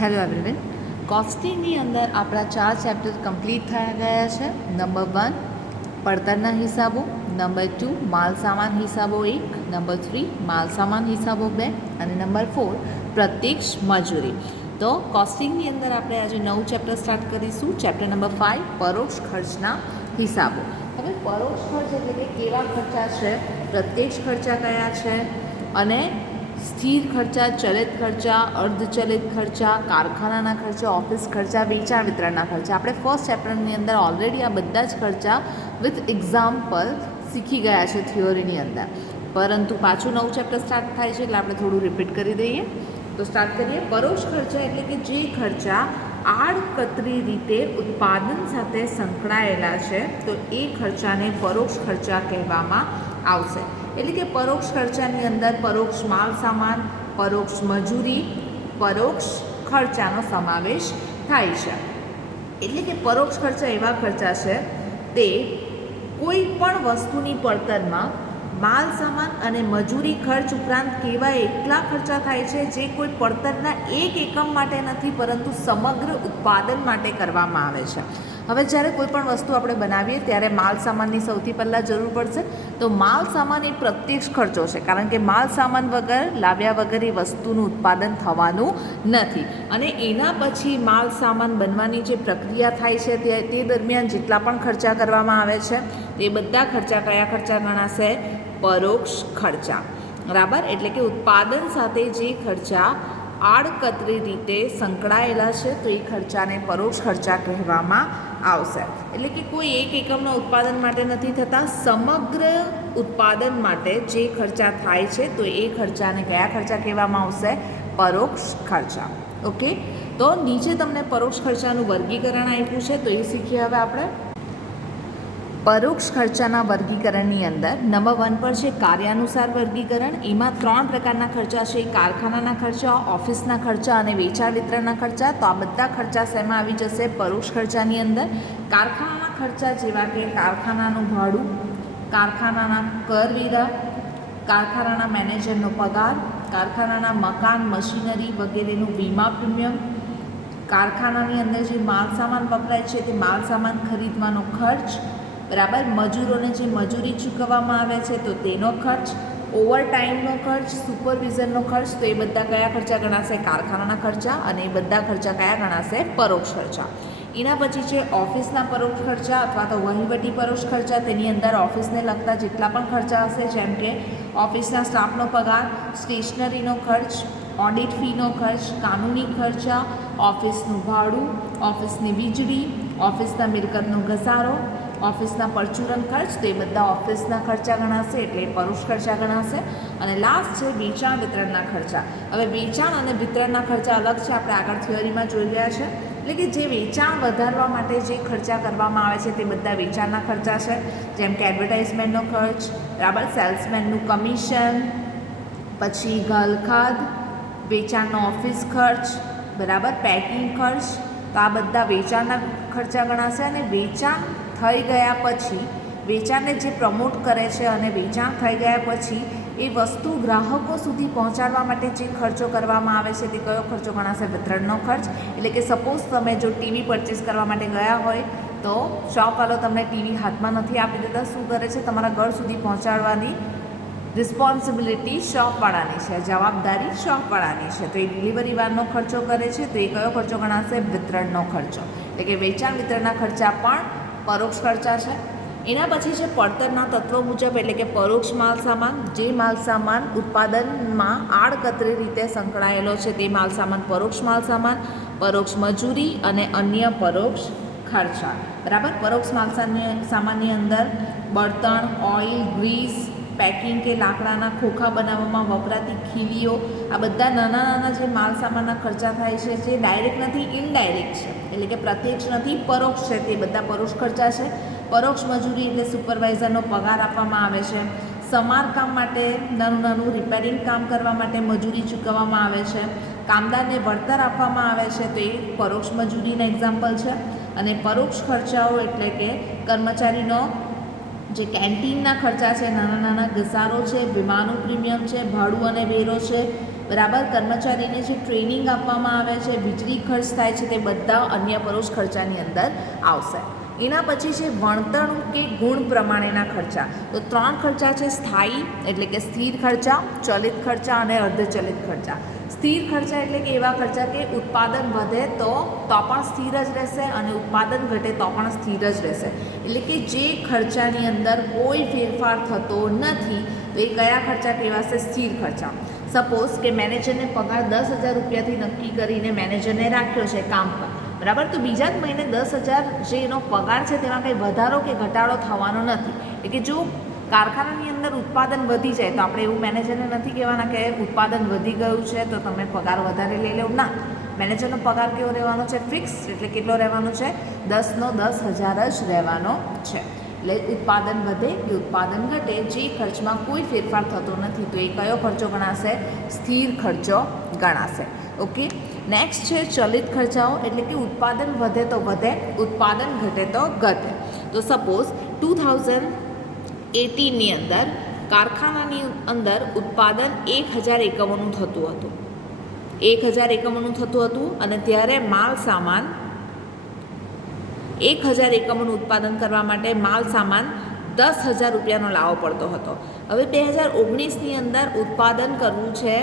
Hello everyone. કોસ્ટિંગની અંદર આપણા 4 chapter complete થયા ગયા છે. નંબર 1 પડતરના હિસાબો, નંબર 2 માલ સામાન હિસાબો 1, નંબર 3 માલ સામાન હિસાબો 2 અને નંબર 4 પ્રત્યક્ષ મજૂરી. તો કોસ્ટિંગની અંદર આપણે આજે નવું ચેપ્ટર સ્ટાર્ટ કરીશું. ચેપ્ટર નંબર 5 પરોક્ષ ખર્ચના હિસાબો. હવે પરોક્ષ ખર્ચ એટલે કે કેવા ખર્ચા છે, પ્રત્યક્ષ ખર્ચા કયા છે અને સ્થિર ખર્ચા, ચલિત ખર્ચા, અર્ધચલિત ખર્ચા, કારખાનાના ખર્ચા, ઓફિસ ખર્ચા, વેચાણ વિતરણના ખર્ચા. આપણે ફર્સ્ટ ચેપ્ટરની અંદર ઓલરેડી આ બધા જ ખર્ચા વિથ એક્ઝામ્પલ શીખી ગયા છે થિયોરીની અંદર, પરંતુ પાછું નવું ચેપ્ટર સ્ટાર્ટ થાય છે એટલે આપણે થોડું રિપીટ કરી દઈએ. તો સ્ટાર્ટ કરીએ. પરોક્ષ ખર્ચા એટલે કે જે ખર્ચા આડકતરી રીતે ઉત્પાદન સાથે સંકળાયેલા છે તો એ ખર્ચાને પરોક્ષ ખર્ચા કહેવામાં આવશે. એટલે કે પરોક્ષ ખર્ચાની અંદર પરોક્ષ માલ સામાન, પરોક્ષ મજૂરી, પરોક્ષ ખર્ચાનો સમાવેશ થાય છે. એટલે કે પરોક્ષ ખર્ચા એવા ખર્ચા છે તે કોઈ પણ વસ્તુની પડતરમાં માલ સામાન અને મજૂરી ખર્ચ ઉપરાંત કેવા એટલા ખર્ચા થાય છે જે કોઈ પડતરના એક એકમ માટે નથી પરંતુ સમગ્ર ઉત્પાદન માટે કરવામાં આવે છે. હવે જ્યારે કોઈ પણ વસ્તુ આપણે બનાવીએ ત્યારે માલ સામાનની સૌથી પહેલાં જરૂર પડશે. તો માલ સામાન એ પ્રત્યક્ષ ખર્ચો છે, કારણ કે માલ સામાન વગર લાવ્યા વગર એ વસ્તુનું ઉત્પાદન થવાનું નથી. અને એના પછી માલ સામાન બનવાની જે પ્રક્રિયા થાય છે તે દરમિયાન જેટલા પણ ખર્ચા કરવામાં આવે છે તે બધા ખર્ચા કયા ખર્ચા ગણાશે? પરોક્ષ ખર્ચા. બરાબર. એટલે કે ઉત્પાદન સાથે જે ખર્ચા આડકતરી રીતે સંકળાયેલા છે તો એ ખર્ચાને પરોક્ષ ખર્ચા કહેવામાં આવશે. એટલે કે કોઈ એક એકમના ઉત્પાદન માટે નથી થતા, સમગ્ર ઉત્પાદન માટે જે ખર્ચા થાય છે તો એ ખર્ચાને કયા ખર્ચા કહેવામાં આવશે? પરોક્ષ ખર્ચા. ઓકે. તો નીચે તમને પરોક્ષ ખર્ચાનું વર્ગીકરણ આપ્યું છે તો એ શીખીએ હવે આપણે. પરોક્ષ ખર્ચાના વર્ગીકરણની અંદર નંબર 1 પર છે કાર્યાનુસાર વર્ગીકરણ. એમાં 3 પ્રકારના ખર્ચા છે: કારખાનાના ખર્ચા, ઓફિસના ખર્ચા અને વેચાણ વિતરણના ખર્ચા. તો આ બધા ખર્ચા શેમાં આવી જશે? પરોક્ષ ખર્ચાની અંદર. કારખાનાના ખર્ચા જેવા કે કારખાનાનું ભાડું, કારખાનાના કરવેરા, કારખાનાના મેનેજરનો પગાર, કારખાનાના મકાન, મશીનરી વગેરેનું વીમા પ્રીમિયમ, કારખાનાની અંદર જે માલ સામાન વપરાય છે તે માલ સામાન ખરીદવાનો ખર્ચ, બરાબર. મજૂરોને જે મજૂરી ચૂકવવામાં આવે છે તો તેનો ખર્ચ, ઓવરટાઈમનો ખર્ચ, સુપરવિઝનનો ખર્ચ. તો એ બધા કયા ખર્ચા ગણાશે? કારખાનાના ખર્ચા. અને એ બધા ખર્ચા કયા ગણાશે? પરોક્ષ ખર્ચા. એના પછી છે ઓફિસના પરોક્ષ ખર્ચા અથવા તો વહીવટી પરોક્ષ ખર્ચા. તેની અંદર ઓફિસને લગતા જેટલા પણ ખર્ચા હશે, જેમ કે ઓફિસના સ્ટાફનો પગાર, સ્ટેશનરીનો ખર્ચ, ઓડિટ ફીનો ખર્ચ, કાનૂની ખર્ચા, ઓફિસનું ભાડું, ઓફિસની વીજળી, ઓફિસના મિલકતનો ઘસારો, ઓફિસના પરચુરણ ખર્ચ. તો એ બધા ઓફિસના ખર્ચા ગણાશે, એટલે પરોક્ષ ખર્ચા ગણાશે. અને લાસ્ટ છે વેચાણ વિતરણના ખર્ચા. હવે વેચાણ અને વિતરણના ખર્ચા અલગ છે, આપણે આગળ થિયરીમાં જોઈ ગયા છે. એટલે કે જે વેચાણ વધારવા માટે જે ખર્ચા કરવામાં આવે છે તે બધા વેચાણના ખર્ચા છે, જેમ કે એડવર્ટાઇઝમેન્ટનો ખર્ચ, બરાબર, સેલ્સમેનનું કમિશન, પછી ઘરખાદ, વેચાણનો ઓફિસ ખર્ચ, બરાબર, પેકિંગ ખર્ચ. તો આ બધા વેચાણના ખર્ચા ગણાશે. અને વેચાણ થઈ ગયા પછી વેચાણને જે પ્રમોટ કરે છે અને વેચાણ થઈ ગયા પછી એ વસ્તુ ગ્રાહકો સુધી પહોંચાડવા માટે જે ખર્ચો કરવામાં આવે છે તે કયો ખર્ચો ગણાશે? વિતરણનો ખર્ચ. એટલે કે સપોઝ તમે જો ટીવી પરચેસ કરવા માટે ગયા હોય તો શોપવાળો તમને ટીવી હાથમાં નથી આપી દેતા, શું કરે છે? તમારા ઘર સુધી પહોંચાડવાની રિસ્પોન્સિબિલિટી શોપવાળાની છે, જવાબદારી શોપવાળાની છે. તો એ ડિલિવરી વારનો ખર્ચો કરે છે તો એ કયો ખર્ચો ગણાશે? વિતરણનો ખર્ચો. એટલે કે વેચાણ વિતરણના ખર્ચા પણ પરોક્ષ ખર્ચા છે. એના પછી છે પડતરના તત્વો મુજબ, એટલે કે પરોક્ષ માલ સામાન. જે માલ સામાન ઉત્પાદનમાં આડકતરી રીતે સંકળાયેલો છે તે માલ સામાન પરોક્ષ માલ સામાન, પરોક્ષ મજૂરી અને અન્ય પરોક્ષ ખર્ચા. બરાબર. પરોક્ષ માલ સામાનની અંદર બળતણ, ઓઇલ, ગ્રીસ, પેકિંગ કે લાકડાના ખોખા બનાવવામાં વપરાતી ખીલીઓ, આ બધા નાના નાના જે માલ સામાનના ખર્ચા થાય છે જે ડાયરેક્ટ નથી, ઇનડાયરેક્ટ છે, એટલે કે પ્રત્યક્ષ નથી, પરોક્ષ છે, તે બધા પરોક્ષ ખર્ચા છે. પરોક્ષ મજૂરી એટલે સુપરવાઇઝરનો પગાર આપવામાં આવે છે. સમારકામ માટે, નાનું નાનું રિપેરિંગ કામ કરવા માટે મજૂરી ચૂકવવામાં આવે છે. કામદારને વળતર આપવામાં આવે છે તો એ પરોક્ષ મજૂરીના એક્ઝામ્પલ છે. અને પરોક્ષ ખર્ચાઓ એટલે કે કર્મચારીનો જે કેન્ટીનના ખર્ચા છે, નાના નાના ઘસારો છે, વીમાનું પ્રીમિયમ છે, ભાડું અને વેરો છે, બરાબર. કર્મચારીને જે ટ્રેનિંગ આપવામાં આવે છે, વીજળી ખર્ચ થાય છે, તે બધા અન્ય પરોક્ષ ખર્ચાની અંદર આવશે. એના પછી છે વર્તણૂક કે ગુણ પ્રમાણેના ખર્ચા. તો 3 ખર્ચા છે: સ્થાયી એટલે કે સ્થિર ખર્ચા, ચલિત ખર્ચા અને અર્ધચલિત ખર્ચા. સ્થિર ખર્ચા એટલે કે એવા ખર્ચા કે ઉત્પાદન વધે તો પણ સ્થિર જ રહેશે અને ઉત્પાદન ઘટે તો પણ સ્થિર જ રહેશે. એટલે કે જે ખર્ચાની અંદર કોઈ ફેરફાર થતો નથી, તો એ કયા ખર્ચા કહેવાશે? સ્થિર ખર્ચા. સપોઝ કે મેનેજરને પગાર 10,000 રૂપિયાથી નક્કી કરીને મેનેજરને રાખ્યો છે કામ પર, બરાબર. તો બીજા જ મહિને 10,000 જે એનો પગાર છે તેમાં કંઈ વધારો કે ઘટાડો થવાનો નથી. એટલે કે જો કારખાનાની અંદર ઉત્પાદન વધી જાય તો આપણે એવું મેનેજરને નથી કહેવાના કે ઉત્પાદન વધી ગયું છે તો તમે પગાર વધારે લઈ લો. ના, મેનેજરનો પગાર કેવો રહેવાનો છે? ફિક્સ. એટલે કેટલો રહેવાનો છે? 10નો 10,000 જ રહેવાનો છે. એટલે ઉત્પાદન વધે કે ઉત્પાદન ઘટે, જે ખર્ચમાં કોઈ ફેરફાર થતો નથી, તો એ કયો ખર્ચો ગણાશે? સ્થિર ખર્ચો ગણાશે. ઓકે. નેક્સ્ટ છે ચલિત ખર્ચાઓ. એટલે કે ઉત્પાદન વધે તો વધે, ઉત્પાદન ઘટે તો ઘટે. તો સપોઝ 2018ની અંદર કારખાનાની અંદર ઉત્પાદન 1,000 એકમોનું થતું હતું, 1,000 એકમોનું થતું હતું અને ત્યારે માલ સામાન 1,000 એકમોનું ઉત્પાદન કરવા માટે માલ સામાન 10,000 રૂપિયાનો લાવવો પડતો હતો. હવે 2019ની અંદર ઉત્પાદન કરવું છે,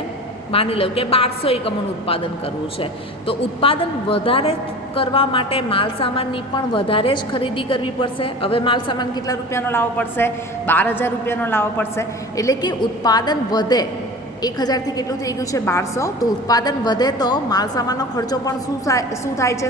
માની લો કે 1200 એકમોનું ઉત્પાદન કરવું છે, તો ઉત્પાદન વધારે કરવા માટે માલ સામાનની પણ વધારે જ ખરીદી કરવી પડશે. હવે માલ સામાન કેટલા રૂપિયાનો લાવવો પડશે? 12,000 રૂપિયાનો લાવવો પડશે. એટલે કે ઉત્પાદન વધે, 1,000થી કેટલું થઈ ગયું છે? 1200. તો ઉત્પાદન વધે તો માલ સામાનનો ખર્ચો પણ શું થાય છે?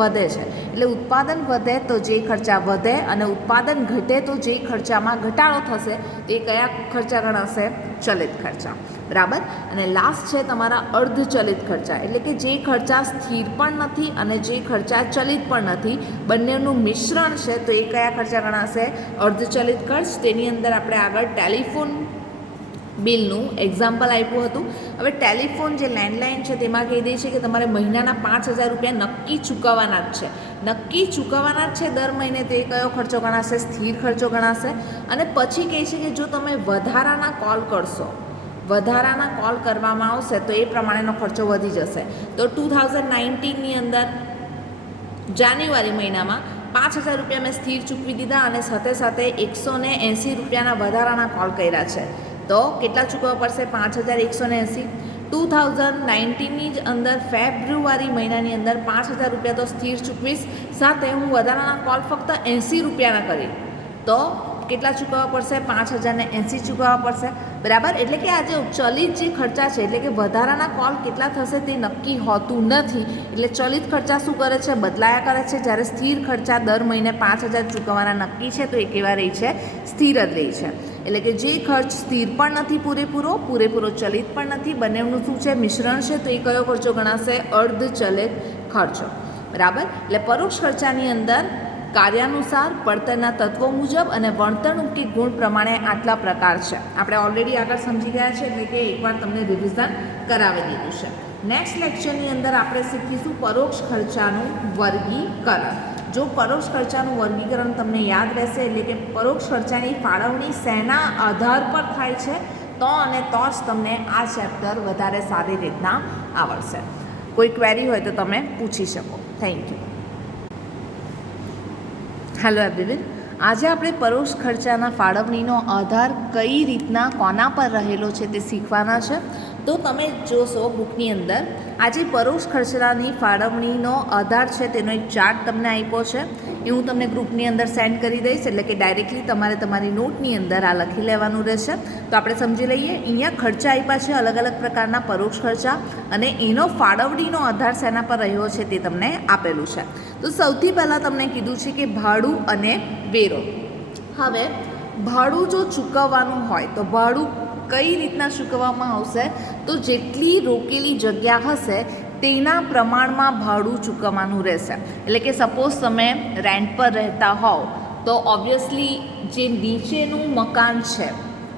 વધે છે. એટલે ઉત્પાદન વધે તો જે ખર્ચા વધે અને ઉત્પાદન ઘટે તો જે ખર્ચામાં ઘટાડો થશે તે કયા ખર્ચા ગણાશે? ચલિત ખર્ચા. બરાબર. અને લાસ્ટ છે તમારા અર્ધચલિત ખર્ચા. એટલે કે જે ખર્ચા સ્થિર પણ નથી અને જે ખર્ચા ચલિત પણ નથી, બંનેનું મિશ્રણ છે, તો એ કયા ખર્ચા ગણાશે? અર્ધચલિત ખર્ચ. તેની અંદર આપણે આગળ ટેલિફોન બિલનું એક્ઝામ્પલ આપ્યું હતું. હવે ટેલિફોન જે લેન્ડલાઇન છે તેમાં કહી દે છે કે તમારે મહિનાના 5,000 રૂપિયા નક્કી ચૂકવવાના જ છે, નક્કી ચૂકવવાના જ છે દર મહિને. તે કયો ખર્ચો ગણાશે? સ્થિર ખર્ચો ગણાશે. અને પછી કહે છે કે જો તમે વધારાના કોલ કરશો, વધારાના કોલ કરવામાં આવશે તો એ પ્રમાણેનો ખર્ચો વધી જશે. તો 2019ની અંદર જાન્યુઆરી મહિનામાં 5,000 રૂપિયા મેં સ્થિર ચૂકવી દીધા અને સાથે સાથે 180 રૂપિયાના વધારાના કોલ કર્યા છે. તો કેટલા ચૂકવવા પડશે? 5,180. 2019ની જ અંદર ફેબ્રુઆરી મહિનાની અંદર 5,000 રૂપિયા તો સ્થિર ચૂકવીશ, સાથે હું વધારાના કોલ ફક્ત 80 રૂપિયાના કરી, તો કેટલા ચૂકવવા પડશે? 5,080 ચૂકવવા પડશે. બરાબર. એટલે કે આ જે ચલિત જે ખર્ચા છે, એટલે કે વધારાના કોલ કેટલા થશે તે નક્કી હોતું નથી. એટલે ચલિત ખર્ચા શું કરે છે? બદલાયા કરે છે. જ્યારે સ્થિર ખર્ચા દર મહિને 5,000 ચૂકવવાના નક્કી છે, તો એ કેવા રહી છે? સ્થિર જ રહી છે. એટલે કે જે ખર્ચ સ્થિર પણ નથી પૂરેપૂરો ચલિત પણ નથી, બંનેનું શું છે? મિશ્રણ છે, તો એ કયો ખર્ચો ગણાશે? અર્ધચલિત ખર્ચો. બરાબર. એટલે પરોક્ષ ખર્ચાની અંદર કાર્યાનુસાર, પડતરના તત્વો મુજબ અને વર્તણૂકી ગુણ પ્રમાણે આટલા પ્રકાર છે. આપણે ઓલરેડી આગળ સમજી ગયા છે, એટલે કે એકવાર તમને રિવિઝન કરાવી દીધું છે. નેક્સ્ટ લેક્ચરની અંદર આપણે શીખીશું પરોક્ષ ખર્ચાનું વર્ગીકરણ. જો પરોક્ષ ખર્ચાનું વર્ગીકરણ તમને યાદ રહેશે, એટલે કે પરોક્ષ ખર્ચાની ફાળવણી શેના આધાર પર થાય છે, તો જ તમને આ ચેપ્ટર વધારે સારી રીતના આવડશે. કોઈ ક્વેરી હોય તો તમે પૂછી શકો. Thank you. Hello everyone. આજે આપણે પરોક્ષ ખર્ચાના ફાળવણીનો આધાર કઈ રીતના કોના પર રહેલો છે તે શીખવાના છે. તો તમે જોશો બુકની અંદર આજે પરોક્ષ ખર્ચાની ફાળવણીનો આધાર છે તેનો એક ચાર્ટ તમને આપ્યો છે. એ હું તમને ગ્રુપની અંદર સેન્ડ કરી દઈશ, એટલે કે ડાયરેક્ટલી તમારે તમારી નોટની અંદર આ લખી લેવાનું રહેશે. તો આપણે સમજી લઈએ. અહીંયા ખર્ચા આપ્યા છે, અલગ અલગ પ્રકારના પરોક્ષ ખર્ચા, અને એનો ફાળવણીનો આધાર શેના પર રહ્યો છે તે તમને આપેલું છે. તો સૌથી પહેલાં તમને કીધું છે કે ભાડું અને વેરો. હવે ભાડું જો ચૂકવવાનું હોય તો ભાડું કઈ રીતના ચૂકવવામાં આવશે? તો જેટલી રોકેલી જગ્યા હશે તેના પ્રમાણમાં ભાડું ચૂકવવાનું રહેશે. એટલે કે સપોઝ તમે રેન્ટ પર રહેતા હોવ તો ઓબ્વિયસલી જે નીચેનું મકાન છે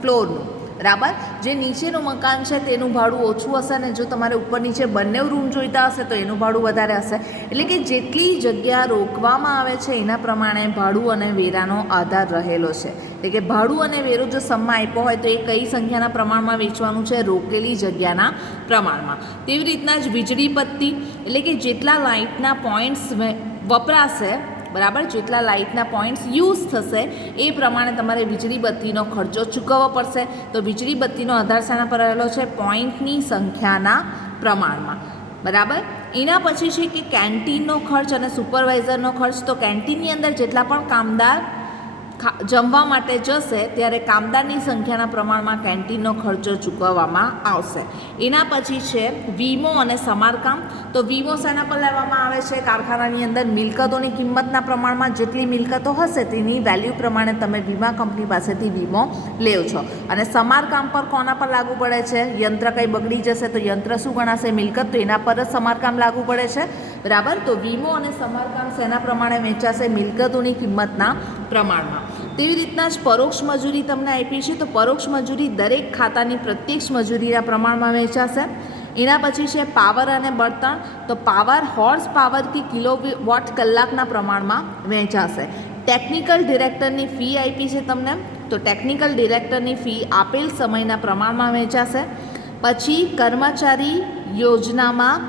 ફ્લોરનું, બરાબર. જે નીચેનું મકાન છે તેનું ભાડું ઓછું હશે ને જો તમારે ઉપર નીચે બંને રૂમ જોઈતા હશે તો એનું ભાડું વધારે હશે. એટલે કે જેટલી જગ્યા રોકવામાં આવે છે એના પ્રમાણે ભાડું અને વેરાનો આધાર રહેલો છે. એટલે કે ભાડું અને વેરો જો સમમાં આપ્યો હોય તો એ કઈ સંખ્યાના પ્રમાણમાં વેચવાનું છે? રોકેલી જગ્યાના પ્રમાણમાં. તેવી રીતના જ વીજળી બત્તી એટલે કે જેટલા લાઇટના પોઈન્ટ્સ વપરાશે, બરાબર, જેટલા લાઇટના પોઈન્ટ્સ યુઝ થશે એ પ્રમાણે તમારે વીજળી બત્તીનો ખર્ચો ચૂકવવો પડશે. તો વીજળી બત્તીનો આધાર શાના પર રહેલો છે? પોઈન્ટની સંખ્યાના પ્રમાણમાં. બરાબર. એના પછી છે કે કેન્ટીનનો ખર્ચ અને સુપરવાઇઝરનો ખર્ચ. તો કેન્ટીનની અંદર જેટલા પણ કામદાર જમવા માટે જશે ત્યારે કામદારની સંખ્યાના પ્રમાણમાં કેન્ટીનનો ખર્ચો ચૂકવવામાં આવશે. એના પછી છે વીમો અને સમારકામ. તો વીમો શાના પર લેવામાં આવે છે? કારખાનાની અંદર મિલકતોની કિંમતના પ્રમાણમાં જેટલી મિલકતો હશે તેની વેલ્યુ પ્રમાણે તમે વીમા કંપની પાસેથી વીમો લેવ છો. અને સમારકામ પર કોના પર લાગુ પડે છે? યંત્ર કંઈ બગડી જશે તો યંત્ર શું ગણાશે? મિલકત. તો એના પર જ સમારકામ લાગુ પડે છે. બરાબર. તો વીમો અને સમારકામ શેના પ્રમાણે વેચાશે? મિલકતોની કિંમતના પ્રમાણમાં. તેવી રીતના જ પરોક્ષ મજૂરી તમને આપી છે. તો પરોક્ષ મજૂરી દરેક ખાતાની પ્રત્યક્ષ મજૂરીના પ્રમાણમાં વેચાશે. એના પછી છે પાવર અને બળતણ. તો પાવર હોર્સ પાવર કે કિલોવોટ કલાકના પ્રમાણમાં વેચાશે. ટેકનિકલ ડિરેક્ટરની ફી આપી છે તમને. તો ટેકનિકલ ડિરેક્ટરની ફી આપેલ સમયના પ્રમાણમાં વેચાશે. પછી કર્મચારી યોજનામાં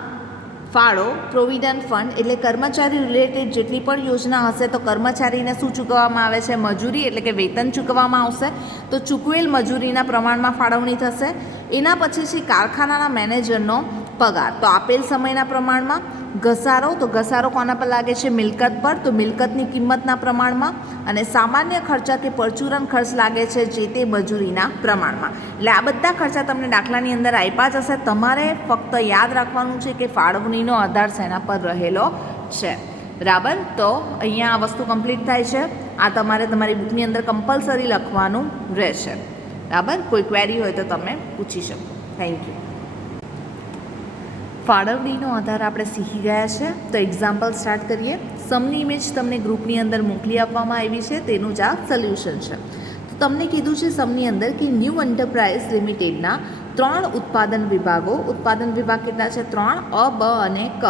ફાળો, પ્રોવિડન્ટ ફંડ, એટલે કર્મચારી રિલેટેડ જેટલી પણ યોજના હશે તો કર્મચારીને શું ચૂકવવામાં આવે છે? મજૂરી, એટલે કે વેતન ચૂકવવામાં આવશે. તો ચૂકવેલ મજૂરીના પ્રમાણમાં ફાળવણી થશે. એના પછી છે કારખાનાના મેનેજરનો પગાર. તો આપેલ સમયના પ્રમાણમાં. ઘસારો, તો ઘસારો કોના પર લાગે છે? મિલકત પર. તો મિલકતની કિંમતના પ્રમાણમાં. અને સામાન્ય ખર્ચા કે પરચુરણ ખર્ચ લાગે છે જે તે મજૂરીના પ્રમાણમાં. એટલે આ બધા ખર્ચા તમને દાખલાની અંદર આપ્યા જ હશે. તમારે ફક્ત યાદ રાખવાનું છે કે ફાળવણીનો આધાર શેના પર રહેલો છે. બરાબર. તો અહીંયા આ વસ્તુ કમ્પ્લીટ થાય છે. આ તમારે તમારી બુકની અંદર કમ્પલસરી લખવાનું રહેશે. બરાબર. કોઈ ક્વેરી હોય તો તમે પૂછી શકો. Thank you. ફાળવણીનો આધાર આપણે શીખી ગયા છે. તો એક્ઝામ્પલ સ્ટાર્ટ કરીએ. સમની ઇમેજ તમને ગ્રુપની અંદર મોકલી આપવામાં આવી છે. તેનું જ આ સોલ્યુશન છે. તો તમને કીધું છે સમની અંદર કે ન્યૂ એન્ટરપ્રાઇઝ લિમિટેડના 3 ઉત્પાદન વિભાગો. ઉત્પાદન વિભાગ કેટલા છે? 3, અ, બ અને ક.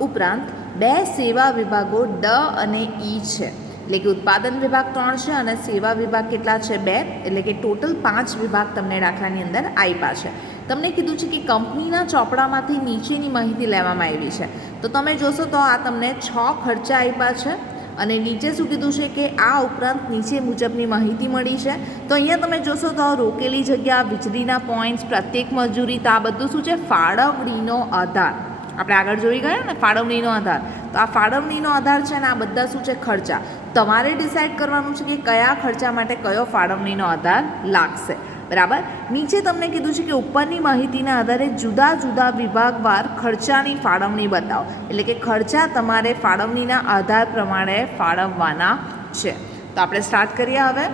ઉપરાંત 2 સેવા વિભાગો ડ અને ઈ છે. એટલે કે ઉત્પાદન વિભાગ 3 છે અને સેવા વિભાગ કેટલા છે? 2. એટલે કે ટોટલ 5 વિભાગ તમને દાખલાની અંદર આપ્યા છે. તમને કીધું છે કે કંપનીના ચોપડામાંથી નીચેની માહિતી લેવામાં આવી છે. તો તમે જોશો તો આ તમને 6 ખર્ચા આપ્યા છે અને નીચે શું કીધું છે કે આ ઉપરાંત નીચે મુજબની માહિતી મળી છે. તો અહીંયા તમે જોશો તો રોકેલી જગ્યા, વીજળીના પોઈન્ટ્સ, પ્રત્યેક મજૂરી, તો આ બધું શું છે? ફાળવણીનો આધાર. આપણે આગળ જોઈ ગયા ને ફાળવણીનો આધાર. તો આ ફાળવણીનો આધાર છે ને આ બધા શું છે? ખર્ચા. તમારે ડિસાઇડ કરવાનું છે કે કયા ખર્ચા માટે કયો ફાળવણીનો આધાર લાગશે. બરાબર. નીચે તમને કીધું છે કે ઉપરની માહિતીના આધારે જુદા જુદા વિભાગવાર ખર્ચાની ફાળવણી બતાવો. એટલે કે ખર્ચા તમારે ફાળવણીના આધાર પ્રમાણે ફાળવવાના છે. તો આપણે સ્ટાર્ટ કરીએ હવે.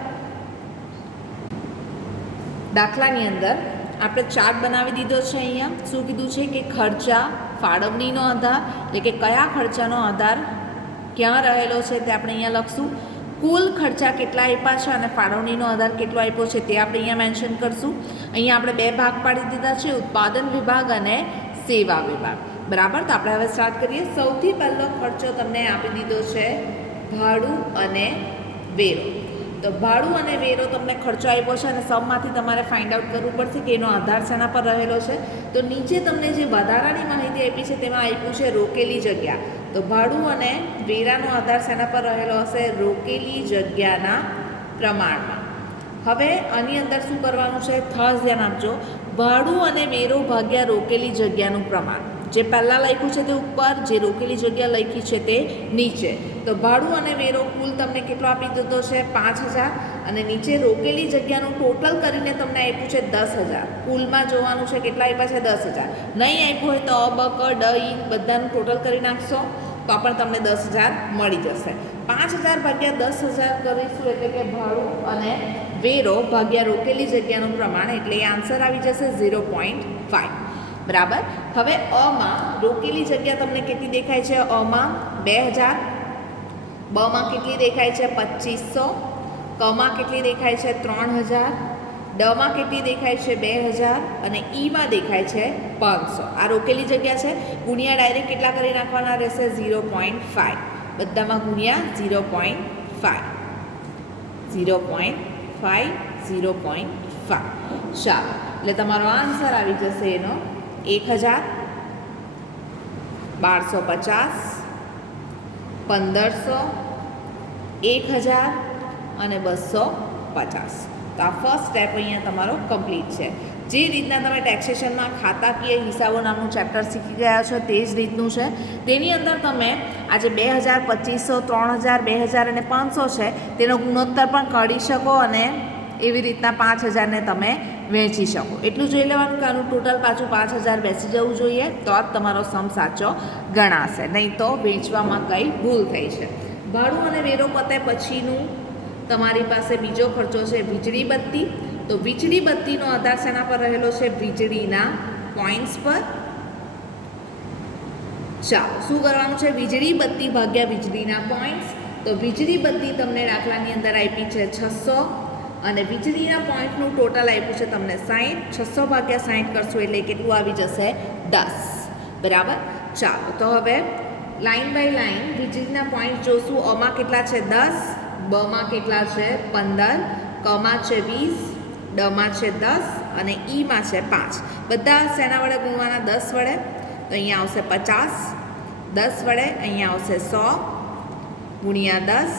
દાખલાની અંદર આપણે ચાર્ટ બનાવી દીધો છે. અહીંયા શું કીધું છે કે ખર્ચા, ફાળવણીનો આધાર, એટલે કે કયા ખર્ચાનો આધાર ક્યાં રહેલો છે તે આપણે અહીંયા લખશું. કુલ ખર્ચા કેટલા આપ્યા છે અને ફાળવણીનો આધાર કેટલો આપ્યો છે તે આપણે અહીંયા મેન્શન કરશું. અહીંયા આપણે 2 ભાગ પાડી દીધા છે, ઉત્પાદન વિભાગ અને સેવા વિભાગ. બરાબર. તો આપણે હવે સ્ટાર્ટ કરીએ. સૌથી પહેલો ખર્ચો તમને આપી દીધો છે ભાડું અને વેરો. તો ભાડું અને વેરો તમને ખર્ચો આપ્યો છે અને સમમાંથી તમારે ફાઇન્ડ આઉટ કરવું પડશે કે એનો આધાર શેના પર રહેલો છે. તો નીચે તમને જે વધારાની માહિતી આપી છે તેમાં આપ્યું છે રોકેલી જગ્યા. તો ભાડું અને વેરાનો આધાર શેના પર રહેલો હશે? રોકેલી જગ્યાના પ્રમાણમાં. હવે આની અંદર શું કરવાનું છે? ખાસ ધ્યાન આપજો. ભાડું અને વેરો ભાગ્યા રોકેલી જગ્યાનું પ્રમાણ. જે પહેલાં લખ્યું છે તે ઉપર, જે રોકેલી જગ્યા લખી છે તે નીચે. તો ભાડું અને વેરો કુલ તમને કેટલો આપી દીધો છે? 5000. અને નીચે રોકેલી જગ્યાનું ટોટલ કરીને તમને આપ્યું છે 10000. કુલમાં જોવાનું છે કેટલા આપ્યા છે? 10000. નહીં આપ્યું હોય તો અ, બ, ક, ડ, ઈ બધાનું ટોટલ કરી નાખશો તો પણ તમને 10000 મળી જશે. 5000 ભાગ્યા 10000 કરીશું એટલે કે ભાડું અને વેરો ભાગ્યા રોકેલી જગ્યાનું પ્રમાણ, એટલે એ આન્સર આવી જશે 0.5. બરાબર. હવે અમાં રોકેલી જગ્યા તમને કેટલી દેખાય છે? અમાં 2000, બમાં કેટલી દેખાય છે? 2500, કમાં કેટલી દેખાય છે? 3000, ડમાં કેટલી દેખાય છે 2000 અને ઈમાં દેખાય છે 500. આ રોકેલી જગ્યા છે. ગુણ્યા ડાયરેક્ટ કેટલા કરી નાખવાના રહેશે 0.5. બધામાં ગુણ્યા 0.5 0.5 0.5. ચાલો, એટલે તમારો આન્સર આવી જશે એનો 1000 1250 1500 1000 અને 250. તો આ ફર્સ્ટ સ્ટેપ અહીંયા તમારો કમ્પ્લીટ છે. જે રીતના તમે ટેક્સેશનમાં ખાતાકીય હિસાબો નામનું ચેપ્ટર શીખી ગયા છો તે જ રીતનું છે. તેની અંદર તમે આજે 2000 2500 3000 2000 અને 500 છે તેનો ગુણોત્તર પણ કાઢી શકો અને એવી રીતના 5000ને તમે વહેંચી શકો. એટલું જોઈ લેવાનું કે આનું ટોટલ પાછું 5000 બેસી જવું જોઈએ તો જ તમારો સમ સાચો ગણાશે, નહીં તો વેચવામાં કંઈ ભૂલ થઈ છે. ભાડું અને વેરો પતે પછીનું તમારી પાસે બીજો ખર્ચો છે વીજળી બત્તી. તો વીજળી બત્તીનો આધાર શેના પર રહેલો છે? વીજળીના પોઈન્ટ્સ પર. ચાલો, શું કરવાનું છે? વીજળી બત્તી ભાગ્યા વીજળીના પોઈન્ટ્સ. તો વીજળી બત્તી તમને દાખલાની અંદર આપી છે 600 અને વીજળીના પોઈન્ટનું ટોટલ આપ્યું છે તમને 60. 600 ભાગ્યા 60 કરશું એટલે કેટલું આવી જશે? 10. બરાબર. ચાલો, તો હવે લાઈન બાય લાઈન વીજળીના પોઈન્ટ જોશું. અમાં કેટલા છે? 10. બમાં કેટલા છે? 15. કમાં છે 20. ડમાં છે 10 અને ઈમાં છે 5. બધા શેના વડે ગુણવાના? 10 વડે. તો અહીંયા આવશે 50. 10 વડે અહીંયા આવશે 100 ગુણ્યા 10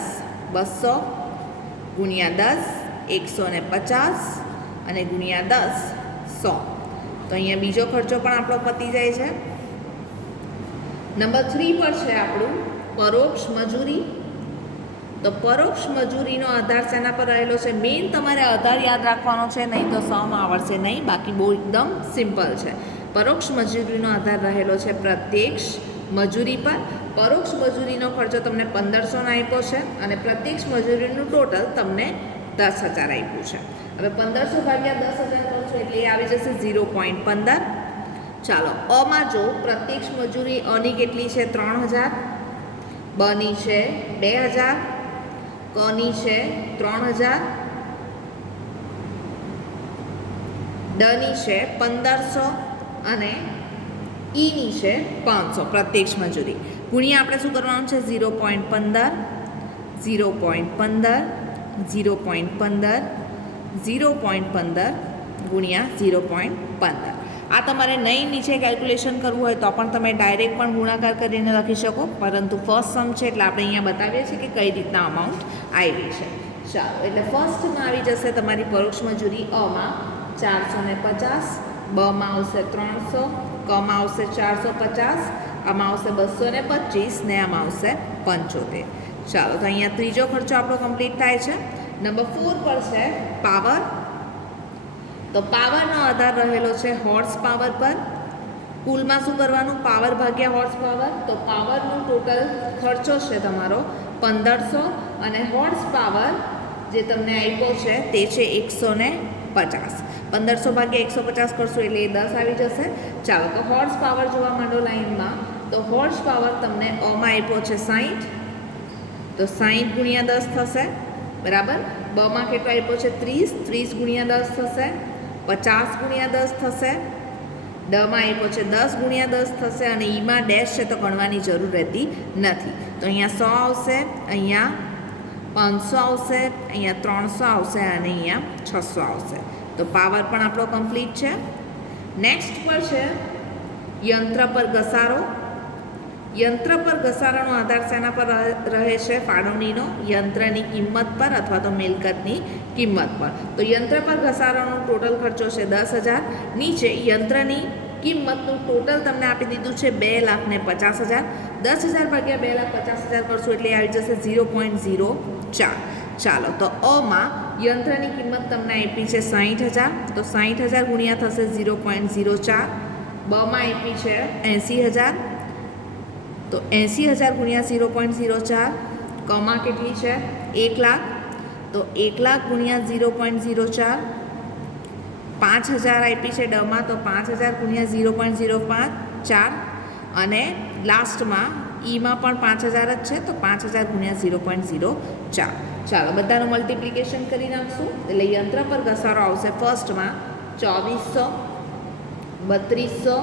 200 ગુણ્યા 10 150 અને ગુણ્યા 10 100. તો અહીંયા બીજો ખર્ચો પણ આપણો પતી જાય છે. નંબર 3 પર છે આપણું પરોક્ષ મજૂરી. તો પરોક્ષ મજૂરીનો આધાર શેના પર રહેલો છે? મેઇન તમારે આધાર યાદ રાખવાનો છે, નહીં તો સમ આવડશે નહીં. બાકી બહુ એકદમ સિમ્પલ છે. પરોક્ષ મજૂરીનો આધાર રહેલો છે પ્રત્યક્ષ મજૂરી પર. પરોક્ષ મજૂરીનો ખર્ચો તમને 1500 આપ્યો છે અને પ્રત્યક્ષ મજૂરીનું ટોટલ તમને 10,000 આપ્યું છે. હવે 1500 ભાગ્યા 10,000 કરશો એટલે એ આવી જશે 0.15. ચાલો, અમાં જો પ્રત્યક્ષ મજૂરી અની કેટલી છે? 3000. બની છે 2000. કની છે 3000. ડની છે 1500 અને ઈની છે 500 પ્રત્યક્ષ મજૂરી. ગુણ્યા આપણે શું કરવાનું છે? 0.15 0.15 0.15 0.15 ગુણ્યા 0.15. આ તમારે નહીં નીચે કેલ્ક્યુલેશન કરવું હોય તો પણ તમે ડાયરેક્ટ પણ ગુણાકાર કરીને લખી શકો, પરંતુ ફર્સ્ટ સમ છે એટલે આપણે અહીંયા બતાવીએ છીએ કે કઈ રીતના અમાઉન્ટ આવી છે. ચાલો, એટલે ફર્સ્ટમાં આવી જશે તમારી પરોક્ષ મજૂરી. અમાં 450. બમાં આવશે 300. કમાં આવશે 450. આમાં આવશે 225 ને આમાં આવશે 75. ચાલો, તો અહીંયા ત્રીજો ખર્ચો આપણો કમ્પ્લીટ થાય છે. નંબર 4 પર છે પાવર. તો પાવરનો આધાર રહેલો છે હોર્સ પાવર પર. કુલમાં શું કરવાનું? પાવર ભાગ્યા હોર્સ પાવર. તો પાવરનો ટોટલ ખર્ચો છે તમારો 1500 અને હોર્સ પાવર જે તમને આપ્યો છે તે છે 150. 1500 ભાગ્યા 150 કરશો એટલે એ 10 આવી જશે. ચાલો, તો હોર્સ પાવર જોવા માંડો લાઈનમાં. તો હોર્સ પાવર તમને અમાં આપ્યો છે 60. તો 60 ગુણ્યા 10 થશે. બરાબર. બમાં કેટલો આપ્યો છે? 30. 30 ગુણ્યા 10 થશે. 50 ગુણ્યા 10 થશે. ડમાં આપ્યો છે 10 ગુણ્યા 10 થશે અને ઈમાં ડેશ છે તો ગણવાની જરૂર રહેતી નથી. તો અહીંયા 100 આવશે, અહીંયા 500 આવશે, અહીંયા 300 આવશે અને અહીંયા 600 આવશે. તો પાવર પણ આપણો કમ્પ્લીટ છે. નેક્સ્ટ પર છે યંત્ર પર ઘસારો. યંત્ર પર ઘસારાનો આધાર શેના પર રહે છે? ફાળવણીનો. યંત્રની કિંમત પર અથવા તો મિલકતની કિંમત પર. તો યંત્ર પર ઘસારાનો ટોટલ ખર્ચો છે 10,000. નીચે યંત્રની કિંમતનું ટોટલ તમને આપી દીધું છે 2,50,000. 10,000 ભાગ્યા 2,50,000 કરશું એટલે આવી જશે 0.04. ચાલો, તો અમાં યંત્રની કિંમત તમને આપી છે 60,000. તો 60,000 ગુણ્યા થશે 0.04. બમાં આપી છે 80,000. તો 80,000 ગુણ્યા 0.04. કમાં કેટલી છે? 1,00,000. તો 1,00,000 ગુણ્યા 0.04. 5,000 આપી છે ડમાં. તો 5,000 ગુણ્યા 0.05 4. અને લાસ્ટમાં ઈમાં પણ 5000 જ છે, તો 5000 ગુણ્યા 0.04. ચાલો બધાનું મલ્ટિપ્લિકેશન કરી નાખશું. એટલે યંત્ર પર ઘસારો આવશે ફર્સ્ટમાં 2400, 3200,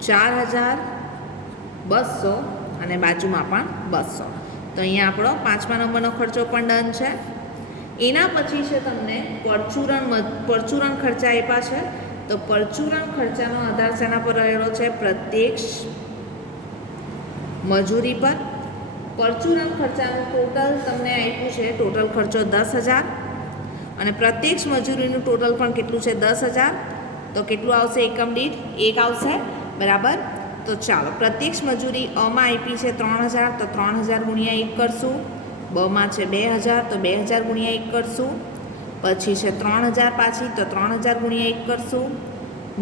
4200 અને બાજુમાં પણ 200. તો અહીંયા આપણો 5મા નંબરનો ખર્ચો પણ ડન છે. એના પછી છે તમને પરચુરણ ખર્ચા આપ્યા છે. તો પરચુરણ ખર્ચાનો આધાર શેના પર રહેલો છે? પ્રત્યક્ષ મજૂરી પર. પરચુરણ ખર્ચાનું ટોટલ તમને આપ્યું છે, ટોટલ ખર્ચો 10,000 અને પ્રત્યક્ષ મજૂરીનું ટોટલ પણ કેટલું છે? 10,000. તો કેટલું આવશે? એકમ દીઠ 1 આવશે, બરાબર. તો ચાલો પ્રત્યક્ષ મજૂરી અમાં આપી છે 3,000, તો 3,000 ગુણ્યા 1 કરશું. બમાં છે 2,000, તો 2,000 ગુણ્યા 1 કરશું. પછી છે 3,000 પાછી, તો 3,000 ગુણ્યા 1 કરશું.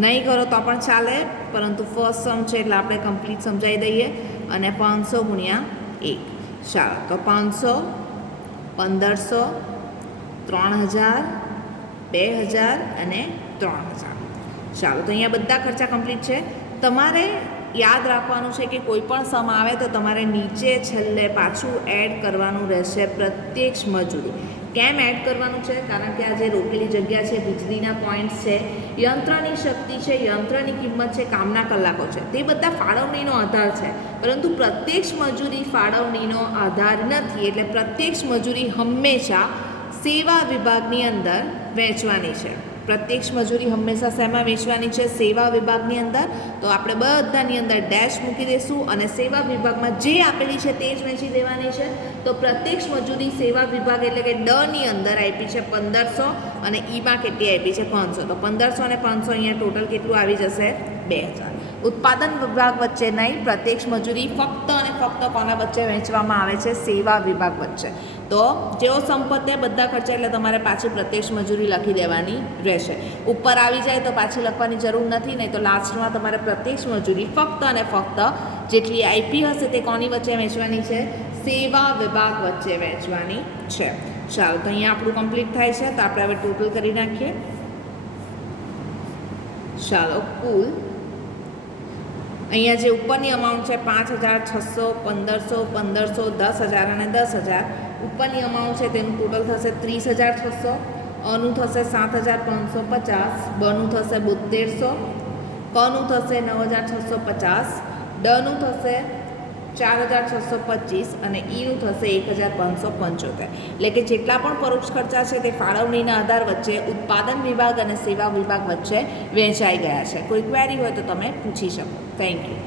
નહીં કરો તો પણ ચાલે, પરંતુ ફર્સ્ટ સમ છે એટલે આપણે કમ્પ્લીટ સમજાવી દઈએ. અને 500 ગુણ્યા 1. ચાલો તો 500, 1,500, 3,000, 2,000 અને 3,000. ચાલો તો અહીંયા બધા ખર્ચા કમ્પ્લીટ છે. તમારે યાદ રાખવાનું છે કે કોઈ પણ સમ આવે તો તમારે નીચે છેલ્લે પાછું એડ કરવાનું રહેશે પ્રત્યક્ષ મજૂરી. કેમ એડ કરવાનું છે? કારણ કે આ જે રોકેલી જગ્યા છે, વીજળીના પોઈન્ટ્સ છે, યંત્રની શક્તિ છે, યંત્રની કિંમત છે, કામના કલાકો છે, તે બધા ફાળવણીનો આધાર છે. પરંતુ પ્રત્યક્ષ મજૂરી ફાળવણીનો આધાર નથી. એટલે પ્રત્યક્ષ મજૂરી હંમેશા સેવા વિભાગની અંદર વહેંચવાની છે. પ્રત્યક્ષ મજૂરી હંમેશા શેમાં વેચવાની છે? સેવા વિભાગની અંદર. તો આપણે બધાની અંદર ડેશ મૂકી દઈશું અને સેવા વિભાગમાં જે આપેલી છે તે જ વેચી દેવાની છે. તો પ્રત્યક્ષ મજૂરી સેવા વિભાગ એટલે કે ડની અંદર આપી છે 1,500 અને ઈમાં કેટલી આપી છે? 500. તો 1,500 અને 500 અહીંયા ટોટલ કેટલું આવી જશે? 2,000. ઉત્પાદન વિભાગ વચ્ચે નહીં, પ્રત્યક્ષ મજૂરી ફક્ત અને ફક્ત કોના વચ્ચે વહેંચવામાં આવે છે? સેવા વિભાગ વચ્ચે. તો જેવો સંપત્તિ બધા ખર્ચા એટલે તમારે પાછી પ્રત્યક્ષ મજૂરી લખી દેવાની રહેશે. ઉપર આવી જાય તો પાછી લખવાની જરૂર નથી. નહીં તો લાસ્ટમાં તમારે પ્રત્યક્ષ મજૂરી ફક્ત અને ફક્ત જેટલી આઈપી હશે તે કોની વચ્ચે વહેંચવાની છે? સેવા વિભાગ વચ્ચે વહેંચવાની છે. ચાલો તો અહીંયા આપણું કમ્પ્લીટ થાય છે. તો આપણે હવે ટોટલ કરી નાખીએ. ચાલો કુલ અહીંયા જે ઉપરની અમાઉન્ટ છે 5,600, 1,500, 1,500, 10,000 અને 10,000. ઉપરની અમાઉન્ટ છે તેનું ટોટલ થશે 30,600. અનું થશે 7,550. બનું થશે 7200. કનું થશે 9,650. ડનું થશે 4,625 અને ઈનું થશે 1,575. એટલે કે જેટલા પણ પરોક્ષ ખર્ચા છે તે ફાળવણીના આધાર વચ્ચે ઉત્પાદન વિભાગ અને સેવા વિભાગ વચ્ચે વહેંચાઈ ગયા છે. કોઈ ક્વેરી હોય તો તમે પૂછી શકો. Thank you.